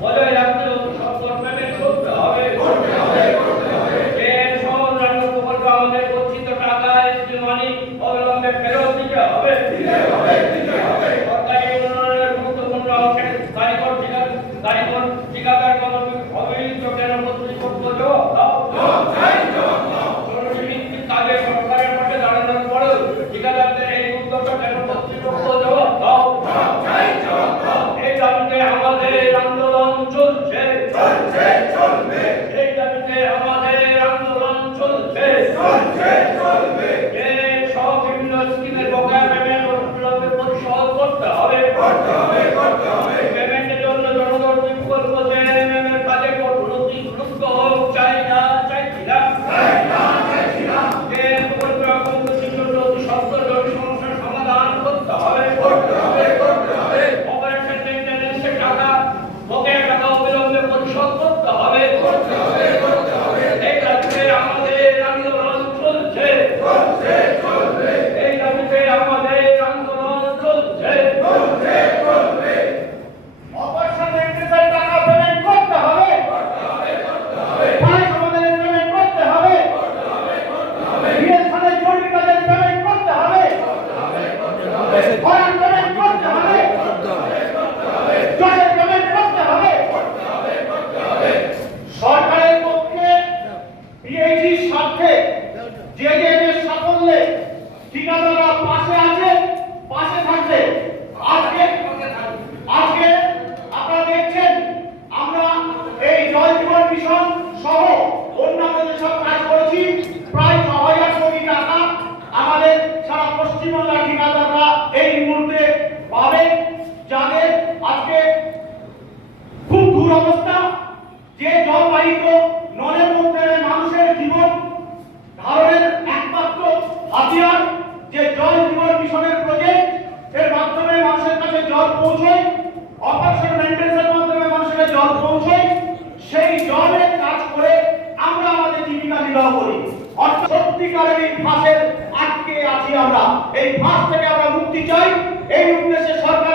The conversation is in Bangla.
বজায় রাখতে সকল পেমেন্ট করতে হবে। আমাদের গচ্ছিত টাকা মানি অবিলম্বে ফেরত দিতে হবে। সরকারি উন্নয়নের গুরুত্বপূর্ণ অংশের কারিগর ঠিকাদার অবহিত কেন কর্তৃপক্ষ জবাব দাও। জরুরি কাজে সরকারের পাশে দাঁড়ানোর পরেও ঠিকাদারদের এই উদ্যোগটা কেন কর্তৃপক্ষ জবাব দাও। এই দাবিতে আমাদের আন্দোলন চলছে, এই দাবিতে আমাদের আন্দোলন চলছে। বিভিন্ন স্কিমের বকেয়া পেমেন্ট পরিশোধ করতে হবে। পেমেন্টের জন্য জনগণ বিকল্প কাজে কঠোরতি দ্রুত হোক, চাই না চাইছি না। সমস্যার সমাধান করতে হবে। অপারেশন মেইনটেনেন্সের টাকা বকেয়া টাকা অবিলম্বে পরিশোধ করতে হবে। এই দাবিতে আমাদের আন্দোলন চলছে, এই দাবিতে আমাদের আন্দোলন চলছে। অপারেশন মেইনটেনেন্সের টাকা পেমেন্ট করতে হবে, আমাদের পেমেন্ট করতে হবে। বিএসএনএল জরুরি কাজের পেমেন্ট করতে হবে, পেমেন্ট করতে হবে, জলের পেমেন্ট করতে হবে। সরকারের পক্ষে পিএইচির স্বার্থে জেজেএমের সাফল্যে ঠিকাদাররা পাশে আছে, পাশে থাকবে। আজকে আপনারা দেখছেন আমরা এই জল জীবন মিশন সহ অন্যান্য যেসব কাজ করেছি, প্রায় ৬০০০ কোটি টাকা আমাদের সারা পশ্চিমবাংলার ঠিকাদাররা এই মুহূর্তে পাবে, যাদের আজকে খুব দুরবস্থা। যে জলবাহিত নলের মধ্যে মানুষের জীবন ধারণের একমাত্র হাতিয়ার, যে জল জীবন মিশনের প্রজেক্ট এর মাধ্যমে মানুষের কাছে জল পৌঁছয়, অপারেশন মেইনটেনেন্সের মাধ্যমে মানুষের কাছে জল পৌঁছয়, সেই জলের কাজ করে আমরা আমাদের জীবিকা নির্বাহ করি। অর্থাৎ সত্যিকারের এই ফাঁসের আটকে আছি আমরা, এই ফাঁস থেকে আমরা মুক্তি চাই। এই উদ্দেশ্যে সরকার